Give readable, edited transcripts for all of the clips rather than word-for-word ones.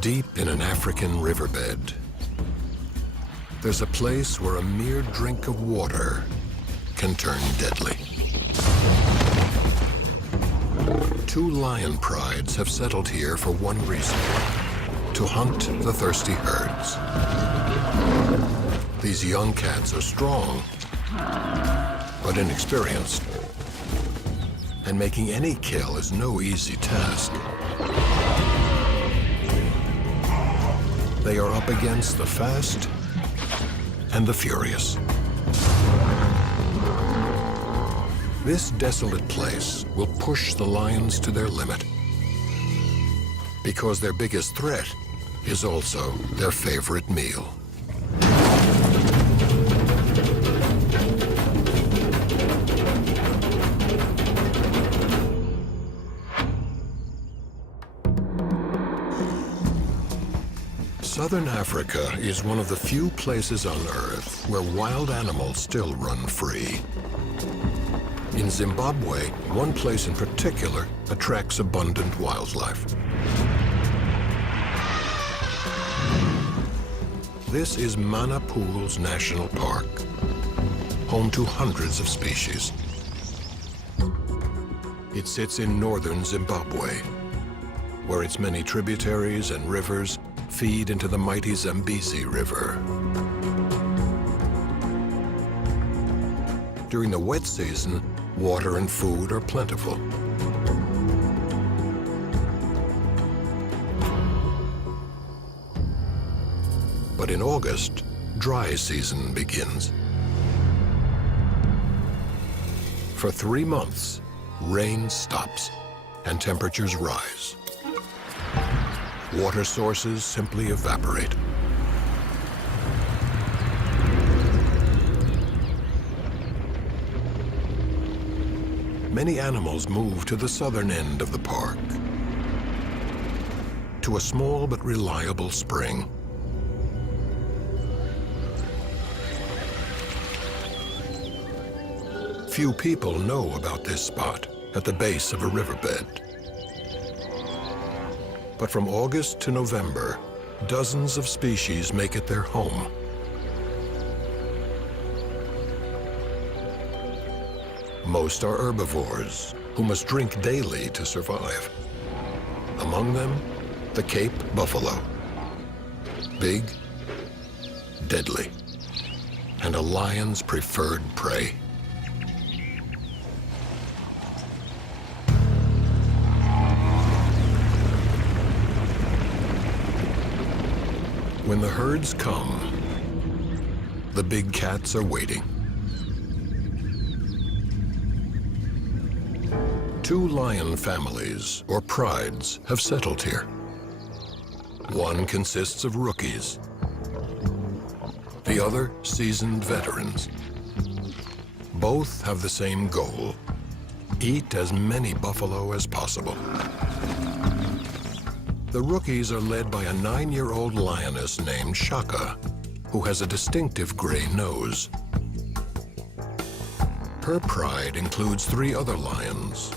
Deep in an African riverbed, there's a place where a mere drink of water can turn deadly. Two lion prides have settled here for one reason: to hunt the thirsty herds. These young cats are strong, but inexperienced, and making any kill is no easy task. They are up against the fast and the furious. This desolate place will push the lions to their limit, because their biggest threat is also their favorite meal. Southern Africa is one of the few places on Earth where wild animals still run free. In Zimbabwe, one place in particular attracts abundant wildlife. This is Manapul's National Park, home to hundreds of species. It sits in northern Zimbabwe, where its many tributaries and rivers feed into the mighty Zambezi River. During the wet season, water and food are plentiful. But in August, dry season begins. For 3 months, rain stops and temperatures rise. Water sources simply evaporate. Many animals move to the southern end of the park, to a small but reliable spring. Few people know about this spot at the base of a riverbed. But from August to November, dozens of species make it their home. Most are herbivores who must drink daily to survive. Among them, the Cape buffalo. Big, deadly, and a lion's preferred prey. When the herds come, the big cats are waiting. Two lion families, or prides, have settled here. One consists of rookies, the other seasoned veterans. Both have the same goal: eat as many buffalo as possible. The rookies are led by a 9-year-old lioness named Shaka, who has a distinctive gray nose. Her pride includes 3 other lions,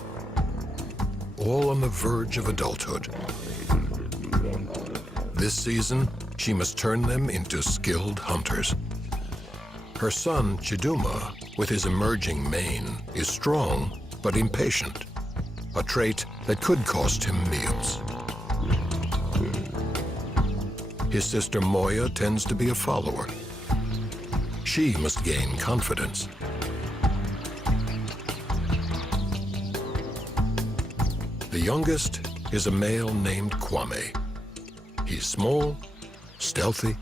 all on the verge of adulthood. This season, she must turn them into skilled hunters. Her son, Chiduma, with his emerging mane, is strong but impatient, a trait that could cost him meals. His sister Moya tends to be a follower. She must gain confidence. The youngest is a male named Kwame. He's small, stealthy,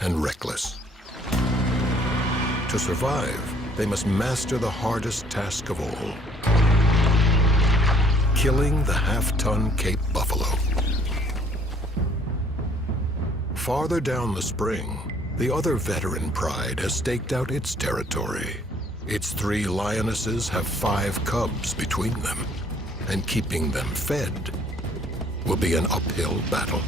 and reckless. To survive, they must master the hardest task of all: killing the half-ton Cape buffalo. Farther down the spring, the other veteran pride has staked out its territory. Its 3 lionesses have 5 cubs between them, and keeping them fed will be an uphill battle.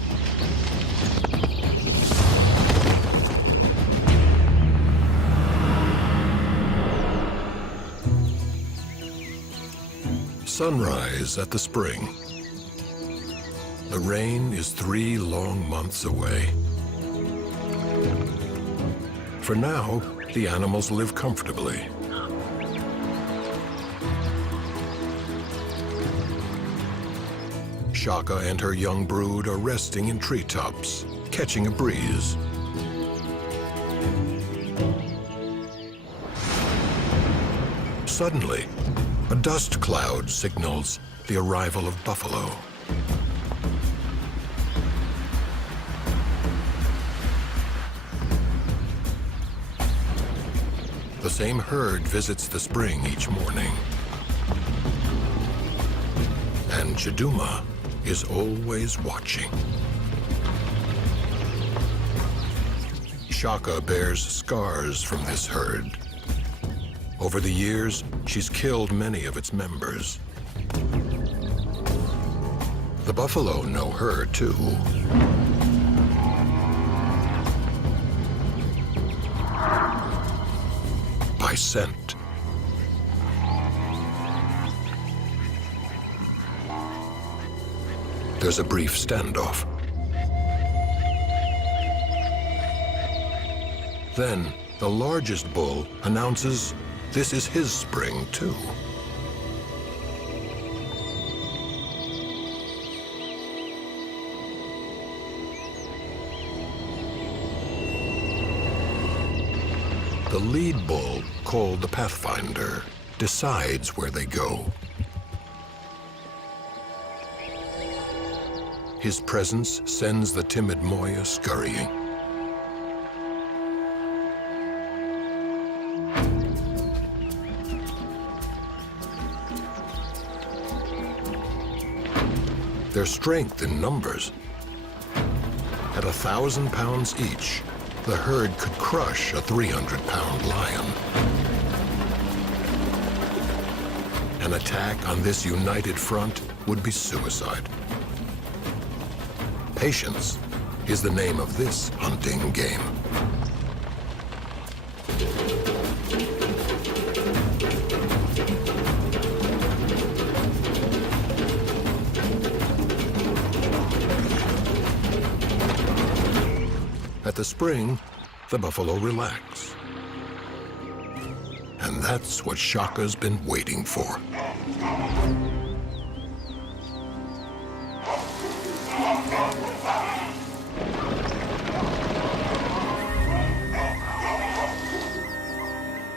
Sunrise at the spring. The rain is 3 long months away. For now, the animals live comfortably. Shaka and her young brood are resting in treetops, catching a breeze. Suddenly, a dust cloud signals the arrival of buffalo. The same herd visits the spring each morning. And Chiduma is always watching. Shaka bears scars from this herd. Over the years, she's killed many of its members. The buffalo know her, too. By scent. There's a brief standoff. Then, the largest bull announces this is his spring, too. The lead bull, called the Pathfinder, decides where they go. His presence sends the timid Moya scurrying. Their strength in numbers. At 1,000 pounds each, the herd could crush a 300-pound lion. An attack on this united front would be suicide. Patience is the name of this hunting game. At the spring, the buffalo relax. And that's what Shaka's been waiting for.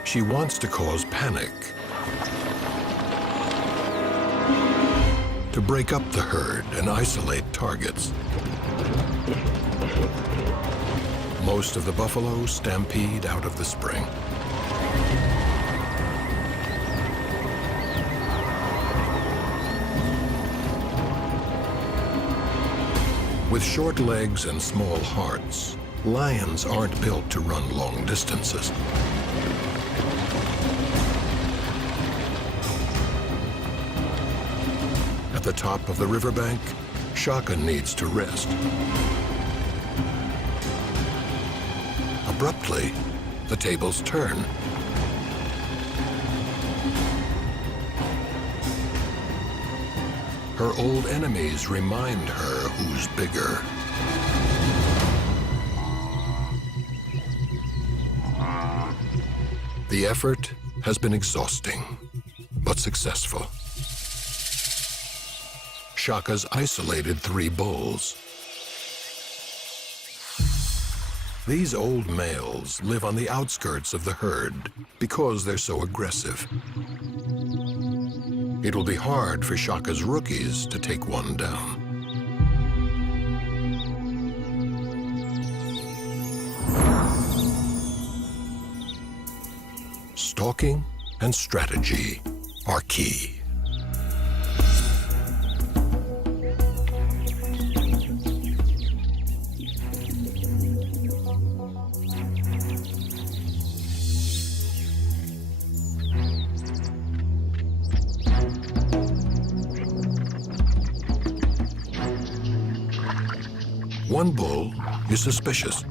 She wants to cause panic, to break up the herd and isolate targets. Most of the buffalo stampede out of the spring. With short legs and small hearts, lions aren't built to run long distances. At the top of the riverbank, Shaka needs to rest. Abruptly, the tables turn. Her old enemies remind her who's bigger. The effort has been exhausting, but successful. Shaka's isolated 3 bulls. These old males live on the outskirts of the herd because they're so aggressive. It will be hard for Shaka's rookies to take one down. Stalking and strategy are key. One bull is suspicious.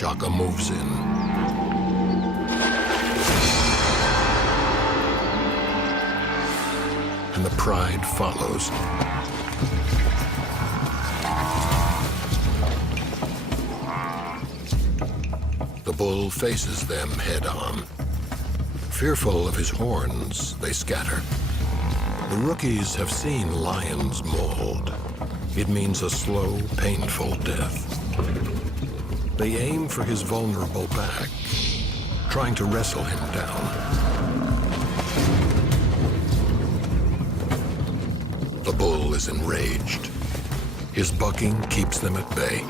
Shaka moves in. And the pride follows. The bull faces them head-on. Fearful of his horns, they scatter. The rookies have seen lions mauled. It means a slow, painful death. They aim for his vulnerable back, trying to wrestle him down. The bull is enraged. His bucking keeps them at bay.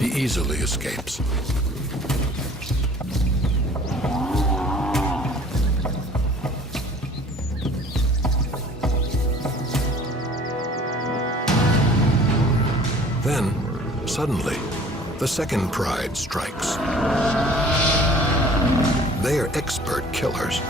He easily escapes. Then, suddenly, the second pride strikes. They are expert killers.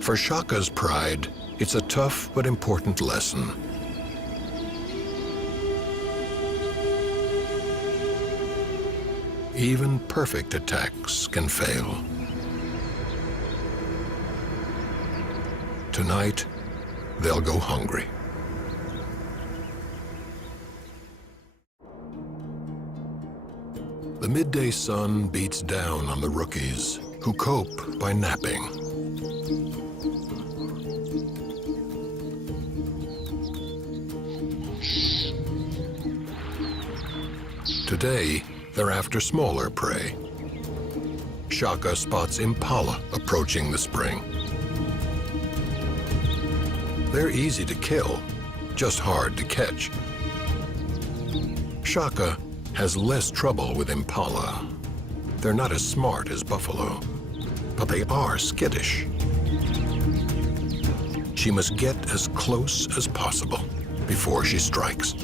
For Shaka's pride, it's a tough but important lesson. Even perfect attacks can fail. Tonight, they'll go hungry. The midday sun beats down on the rookies, who cope by napping. Today, they're after smaller prey. Shaka spots impala approaching the spring. They're easy to kill, just hard to catch. Shaka has less trouble with impala. They're not as smart as buffalo, but they are skittish. She must get as close as possible before she strikes.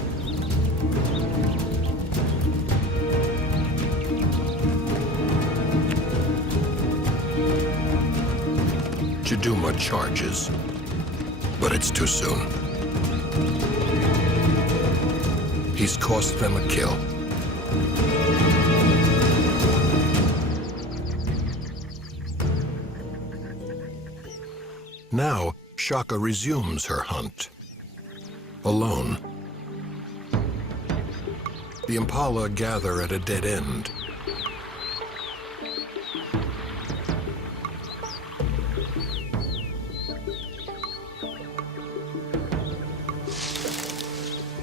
Chiduma charges, but it's too soon. He's cost them a kill. Now, Shaka resumes her hunt, alone. The impala gather at a dead end.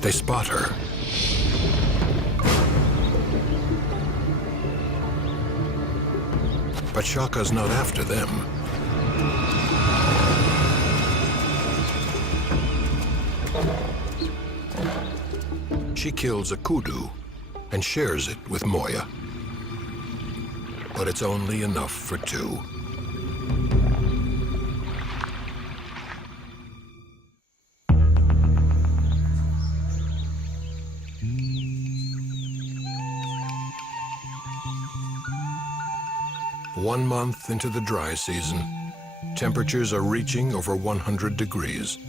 They spot her. But Shaka's not after them. She kills a kudu and shares it with Moya. But it's only enough for two. One month into the dry season, temperatures are reaching over 100 degrees.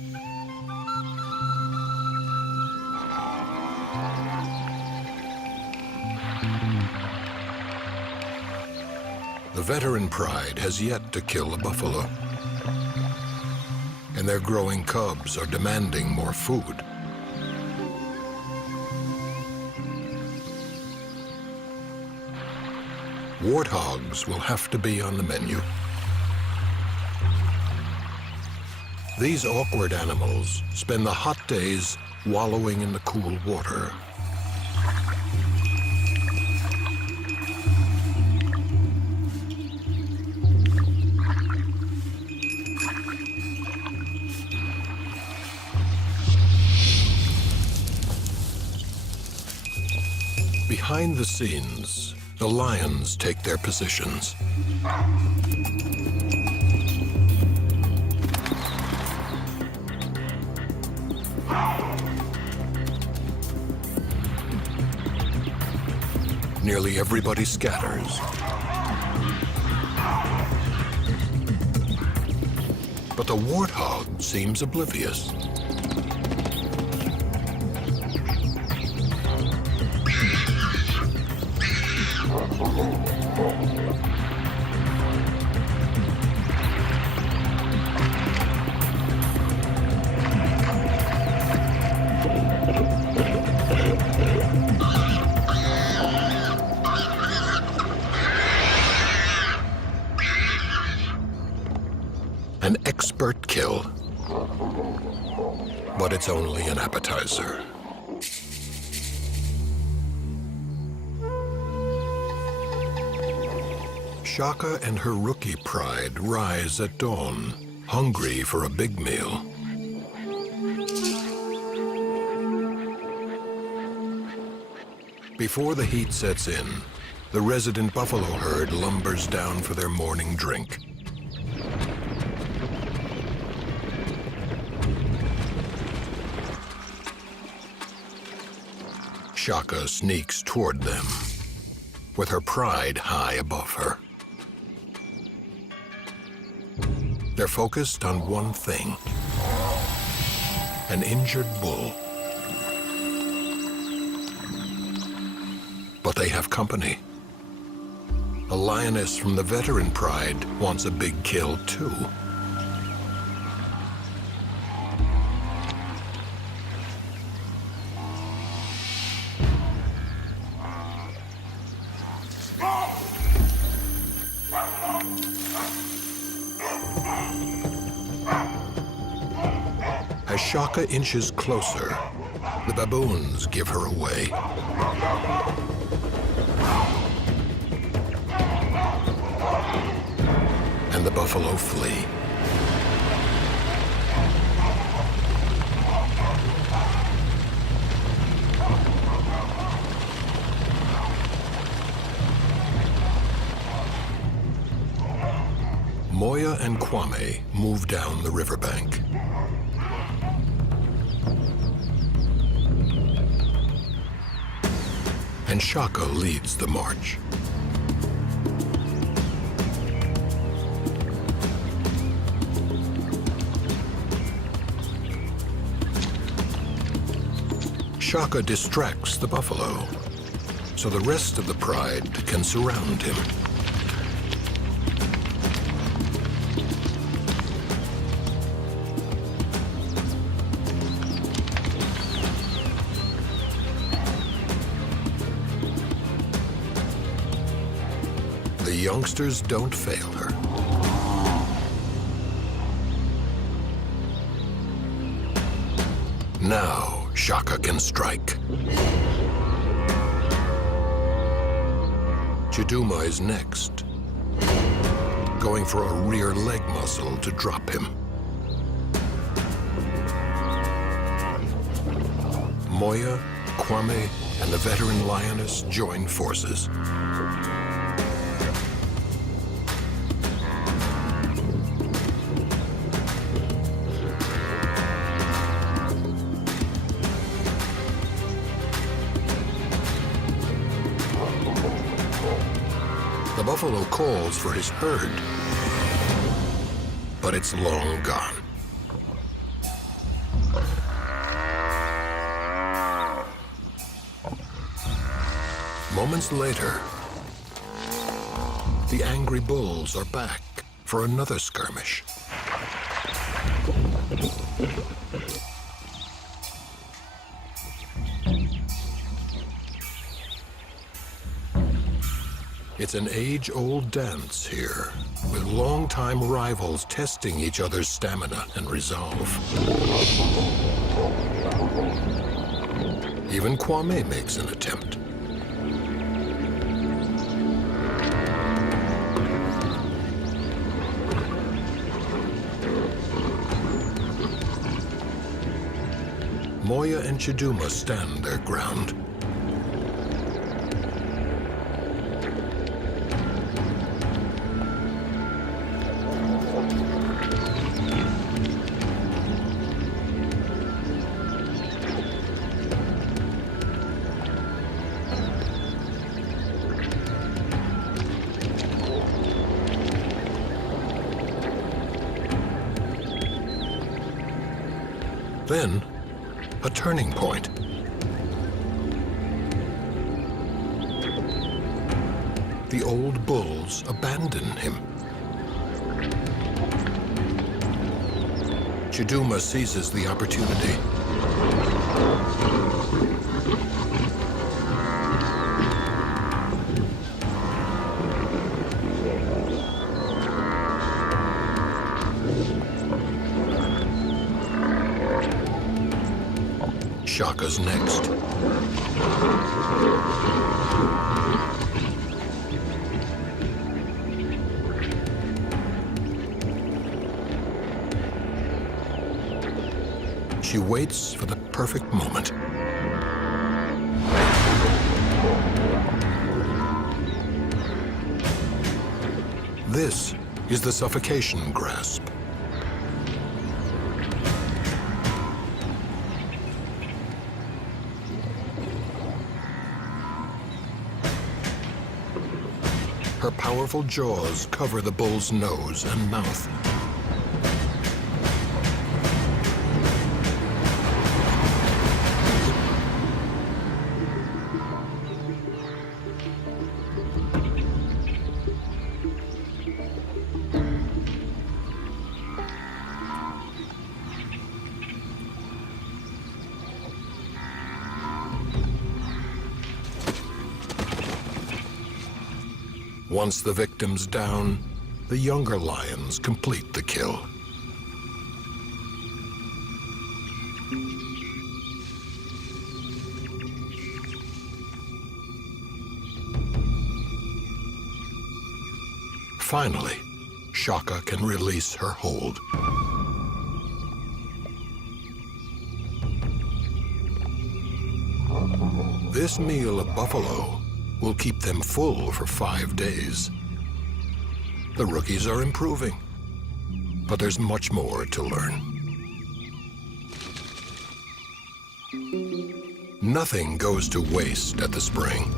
The veteran pride has yet to kill a buffalo, and their growing cubs are demanding more food. Warthogs will have to be on the menu. These awkward animals spend the hot days wallowing in the cool water. Behind the scenes, the lions take their positions. Nearly everybody scatters. But the warthog seems oblivious. An expert kill, but it's only an appetizer. Shaka and her rookie pride rise at dawn, hungry for a big meal. Before the heat sets in, the resident buffalo herd lumbers down for their morning drink. Shaka sneaks toward them, with her pride high above her. They're focused on one thing: an injured bull. But they have company. A lioness from the veteran pride wants a big kill too. As Shaka inches closer, the baboons give her away. And the buffalo flee. Moya and Kwame move down the riverbank. And Shaka leads the march. Shaka distracts the buffalo, so the rest of the pride can surround him. The youngsters don't fail her. Now Shaka can strike. Chiduma is next, going for a rear leg muscle to drop him. Moya, Kwame, and the veteran lioness join forces. The buffalo calls for his herd, but it's long gone. Moments later, the angry bulls are back for another skirmish. It's an age-old dance here, with longtime rivals testing each other's stamina and resolve. Even Kwame makes an attempt. Moya and Chiduma stand their ground. Then, a turning point. The old bulls abandon him. Chiduma seizes the opportunity. Shaka's next. She waits for the perfect moment. This is the suffocation grasp. Her powerful jaws cover the bull's nose and mouth. Once the victim's down, the younger lions complete the kill. Finally, Shaka can release her hold. This meal of buffalo will keep them full for 5 days. The rookies are improving, but there's much more to learn. Nothing goes to waste at the spring.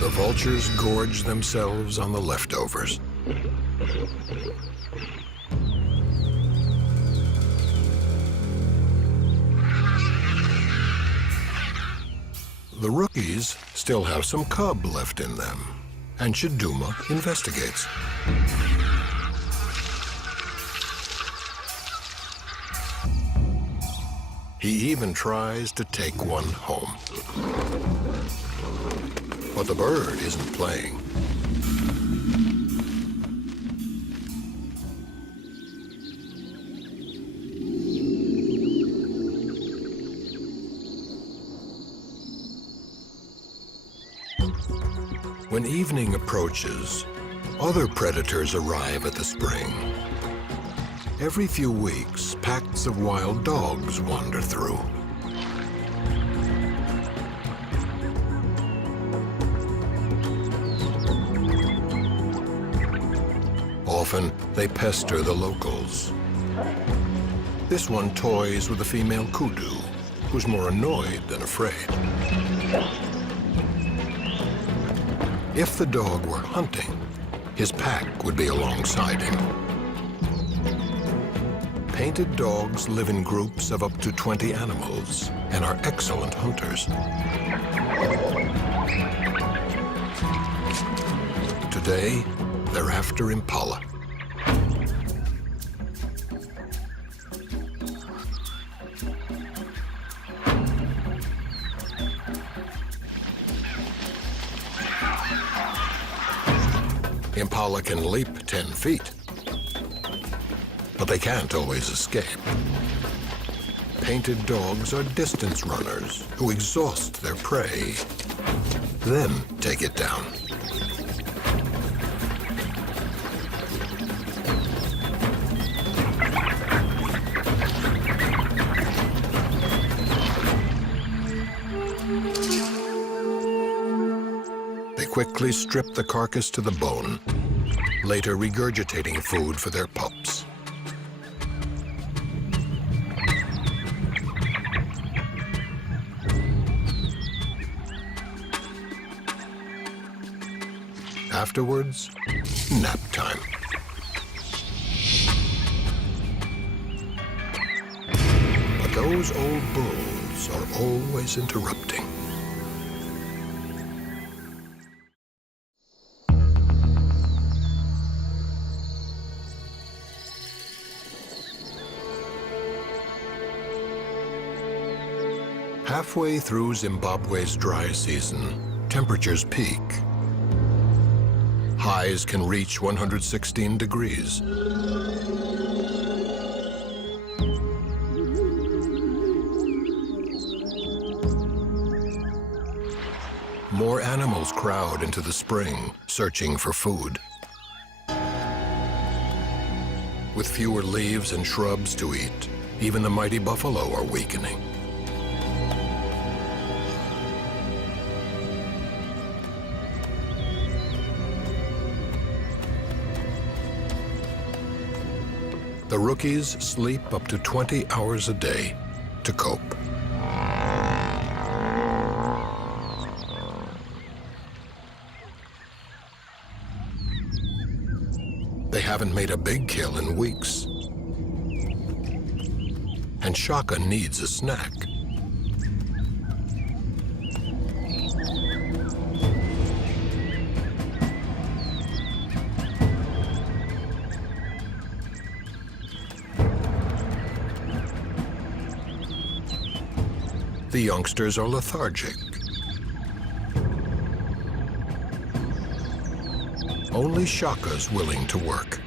The vultures gorge themselves on the leftovers. The rookies still have some cub left in them, and Chiduma investigates. He even tries to take one home. But the bird isn't playing. When evening approaches, other predators arrive at the spring. Every few weeks, packs of wild dogs wander through. Often, they pester the locals. This one toys with a female kudu, who's more annoyed than afraid. If the dog were hunting, his pack would be alongside him. Painted dogs live in groups of up to 20 animals and are excellent hunters. Today, they're after impala. Impala can leap 10 feet, but they can't always escape. Painted dogs are distance runners who exhaust their prey, then take it down. Quickly strip the carcass to the bone, later regurgitating food for their pups. Afterwards, nap time. those old bulls are always interrupting. Halfway through Zimbabwe's dry season, temperatures peak. Highs can reach 116 degrees. More animals crowd into the spring, searching for food. With fewer leaves and shrubs to eat, even the mighty buffalo are weakening. The rookies sleep up to 20 hours a day to cope. They haven't made a big kill in weeks. And Shaka needs a snack. The youngsters are lethargic. Only Shaka's willing to work.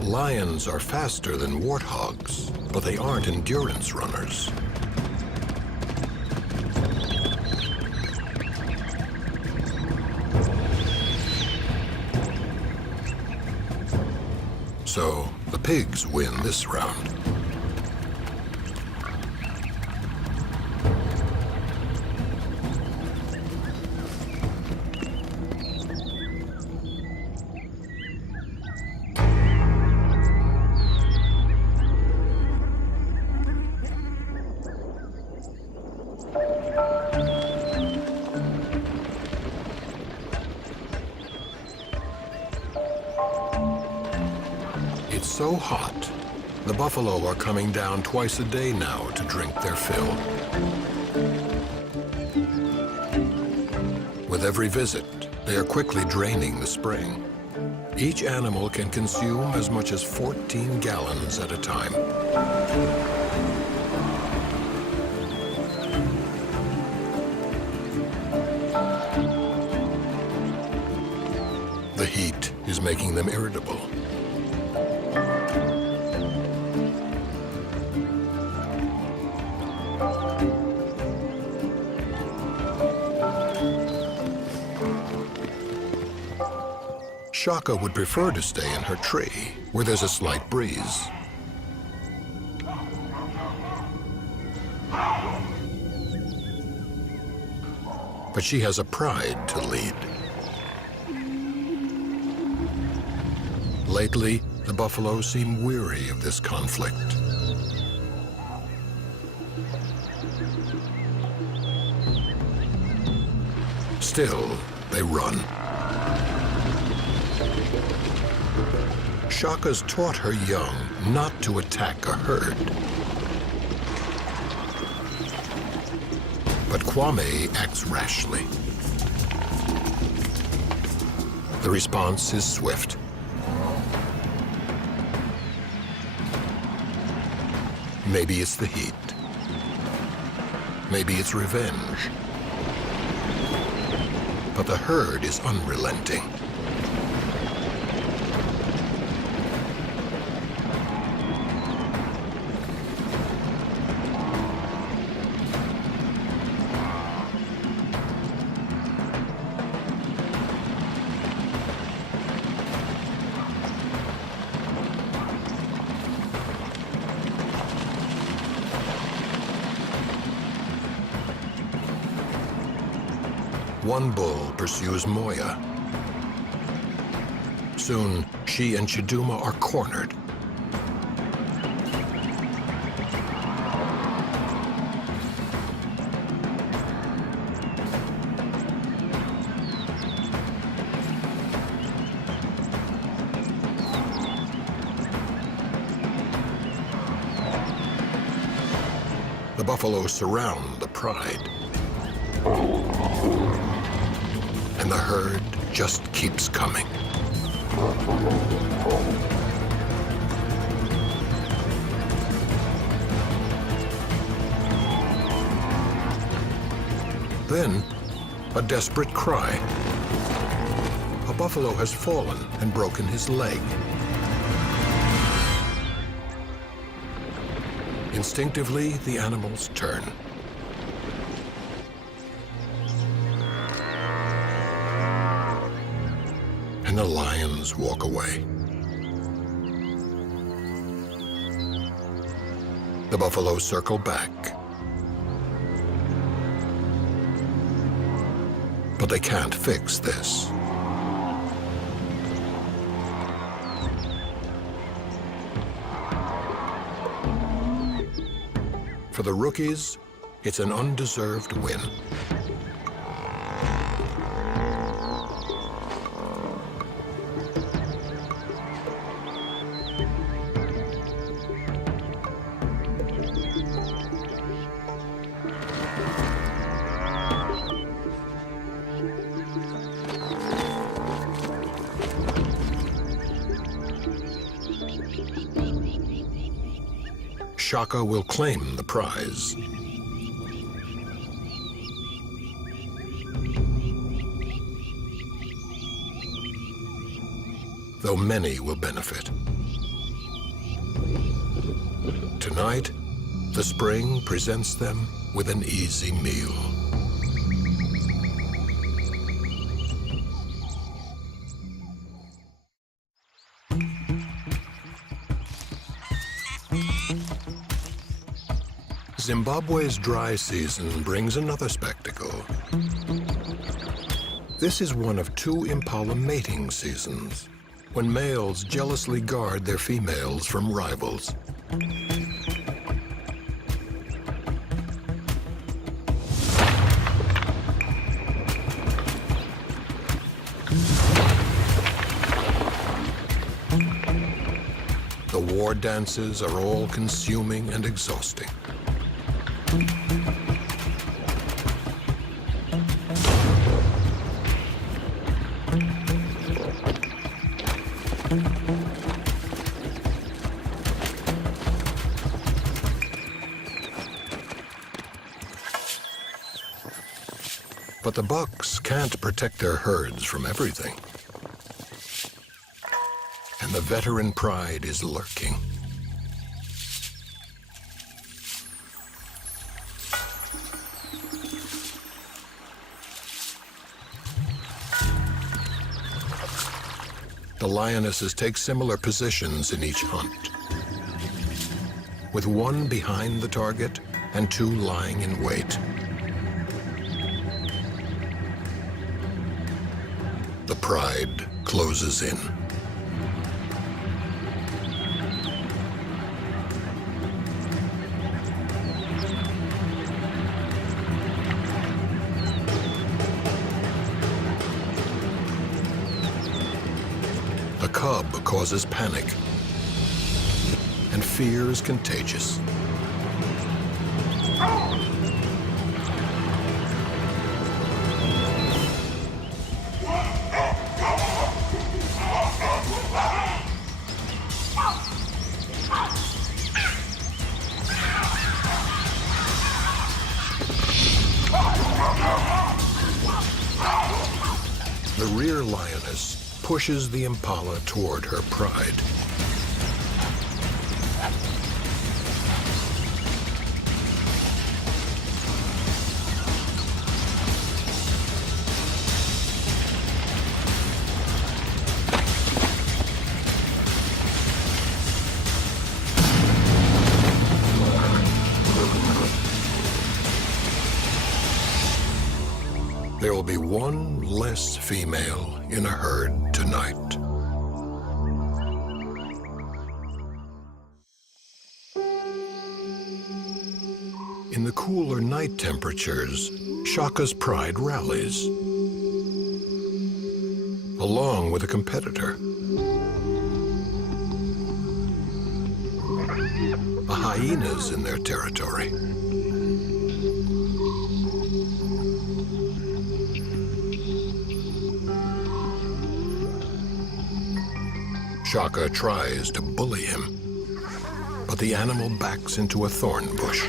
Lions are faster than warthogs, but they aren't endurance runners. So the pigs win this round. It's so hot, the buffalo are coming down twice a day now to drink their fill. With every visit, they are quickly draining the spring. Each animal can consume as much as 14 gallons at a time. The heat is making them irritable. Shaka would prefer to stay in her tree, where there's a slight breeze. But she has a pride to lead. Lately, the buffalo seem weary of this conflict. Still, they run. Shaka's taught her young not to attack a herd. But Kwame acts rashly. The response is swift. Maybe it's the heat. Maybe it's revenge. But the herd is unrelenting. One bull pursues Moya. Soon, she and Chiduma are cornered. buffalo surround the pride. And the herd just keeps coming. Then, a desperate cry. A buffalo has fallen and broken his leg. Instinctively, the animals turn. And the lions walk away. The buffalo circle back. But they can't fix this. For the rookies, it's an undeserved win. Shaka will claim the prize. Though many will benefit. Tonight, the spring presents them with an easy meal. Zimbabwe's dry season brings another spectacle. This is one of two impala mating seasons, when males jealously guard their females from rivals. The war dances are all-consuming and exhausting. But the bucks can't protect their herds from everything. And the veteran pride is lurking. The lionesses take similar positions in each hunt, with one behind the target and two lying in wait. The pride closes in. A cub causes panic, and fear is contagious. The rear lioness pushes the impala toward her pride. There will be one less female in a herd tonight. In the cooler night temperatures, Shaka's pride rallies, along with a competitor. A hyena's in their territory. Shaka tries to bully him, but the animal backs into a thorn bush.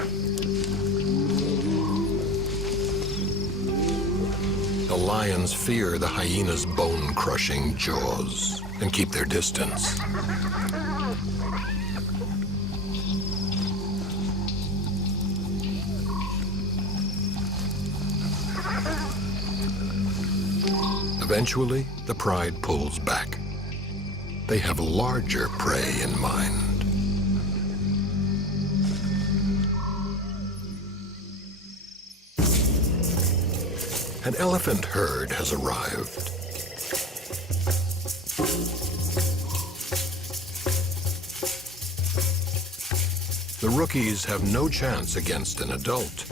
The lions fear the hyena's bone-crushing jaws and keep their distance. Eventually, the pride pulls back. They have larger prey in mind. An elephant herd has arrived. The rookies have no chance against an adult.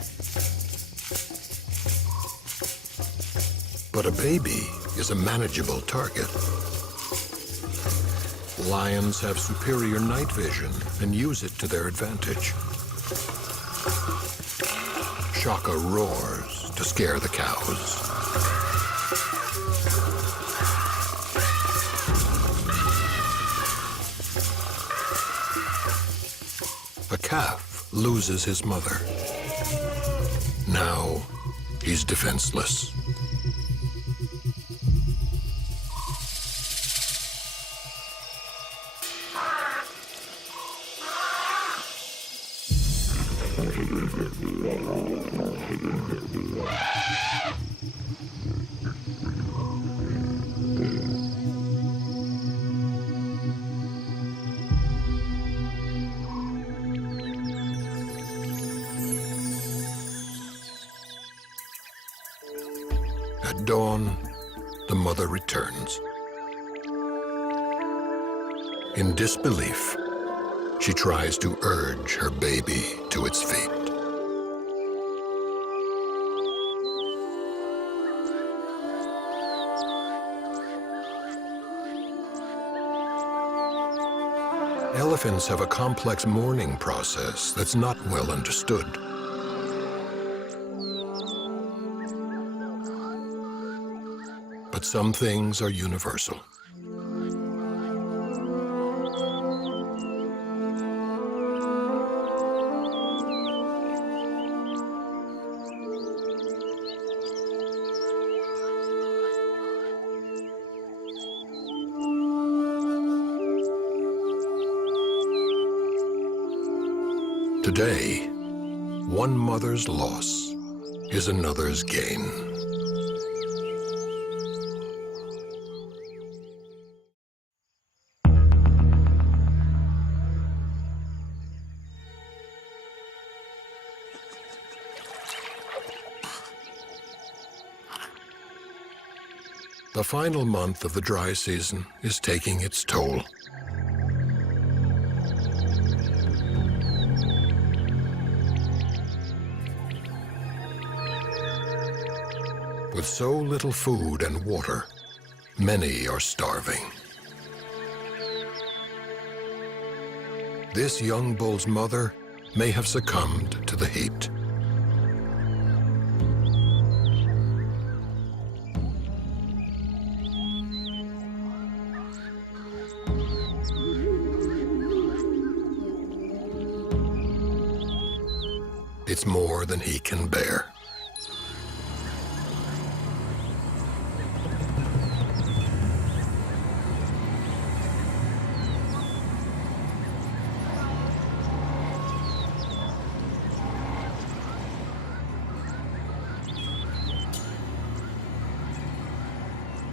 But a baby is a manageable target. Lions have superior night vision and use it to their advantage. Shaka roars to scare the cows. A calf loses his mother. Now he's defenseless. At dawn, the mother returns. In disbelief, she tries to urge her baby to its feet. Elephants have a complex mourning process that's not well understood. But some things are universal. Today, one mother's loss is another's gain. The final month of the dry season is taking its toll. With so little food and water, many are starving. This young bull's mother may have succumbed to the heat. It's more than he can bear.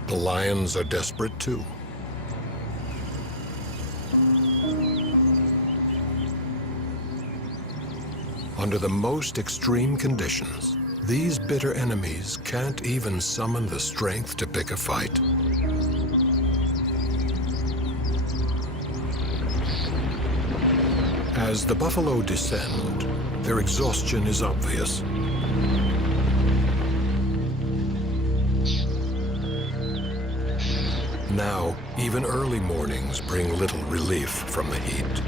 The lions are desperate too. Under the most extreme conditions, these bitter enemies can't even summon the strength to pick a fight. As the buffalo descend, their exhaustion is obvious. Now, even early mornings bring little relief from the heat.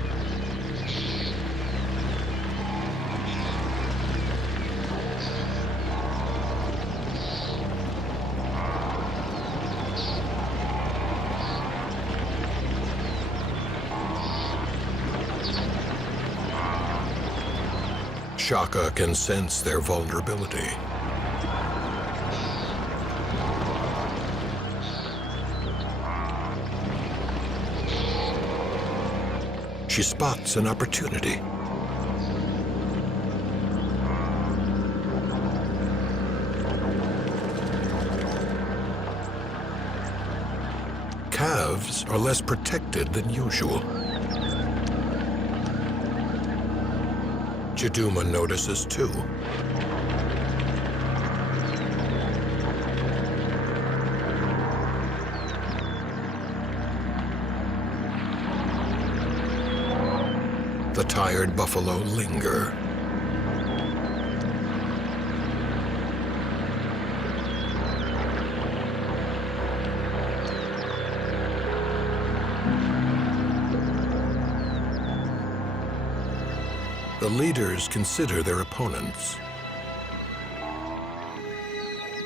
Shaka can sense their vulnerability. She spots an opportunity. Calves are less protected than usual. Chiduma notices too. The tired buffalo linger. The leaders consider their opponents.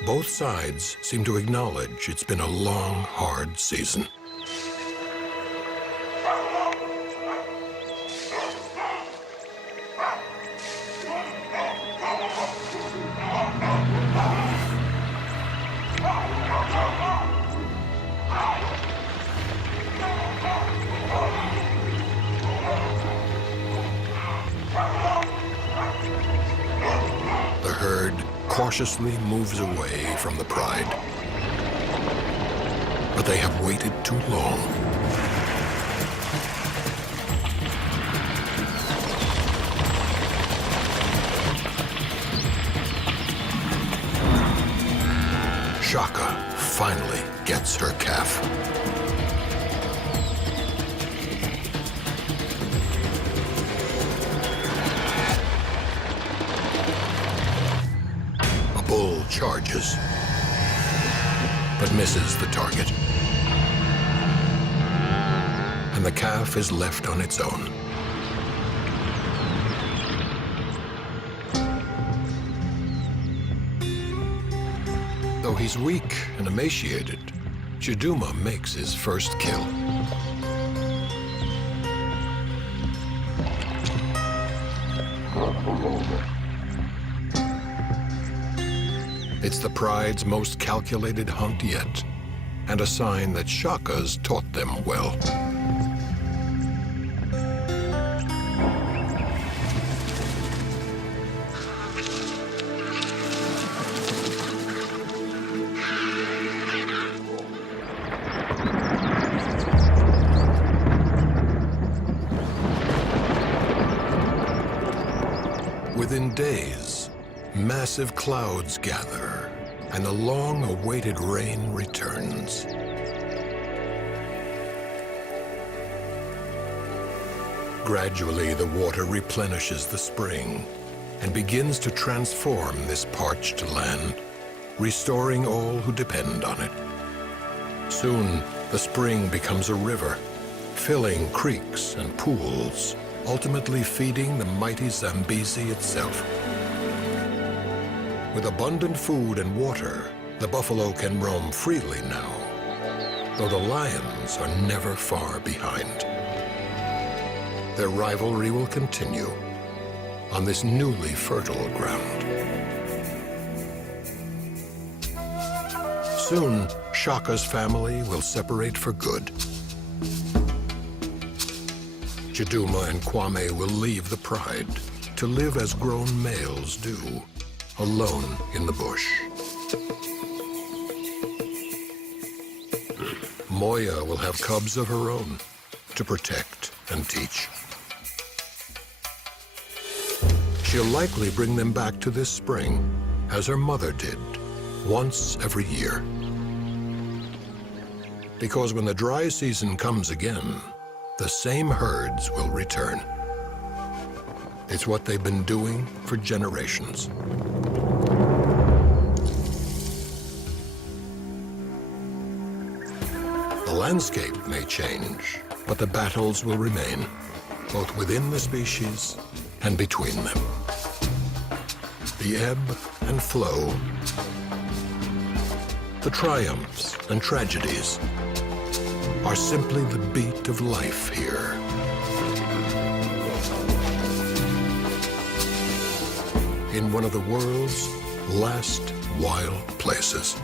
Both sides seem to acknowledge it's been a long, hard season. Cautiously moves away from the pride. But they have waited too long. Shaka finally gets her calf. Bull charges, but misses the target. And the calf is left on its own. Though he's weak and emaciated, Chiduma makes his first kill. It's the pride's most calculated hunt yet, and a sign that Shaka's taught them well. Within days, massive clouds gather, and the long-awaited rain returns. Gradually, the water replenishes the spring and begins to transform this parched land, restoring all who depend on it. Soon, the spring becomes a river, filling creeks and pools, ultimately feeding the mighty Zambezi itself. With abundant food and water, the buffalo can roam freely now, though the lions are never far behind. Their rivalry will continue on this newly fertile ground. Soon, Shaka's family will separate for good. Chiduma and Kwame will leave the pride to live as grown males do, alone in the bush. Moya will have cubs of her own to protect and teach. She'll likely bring them back to this spring, as her mother did, once every year. Because when the dry season comes again, the same herds will return. It's what they've been doing for generations. The landscape may change, but the battles will remain, both within the species and between them. The ebb and flow, the triumphs and tragedies, are simply the beat of life here. in one of the world's last wild places.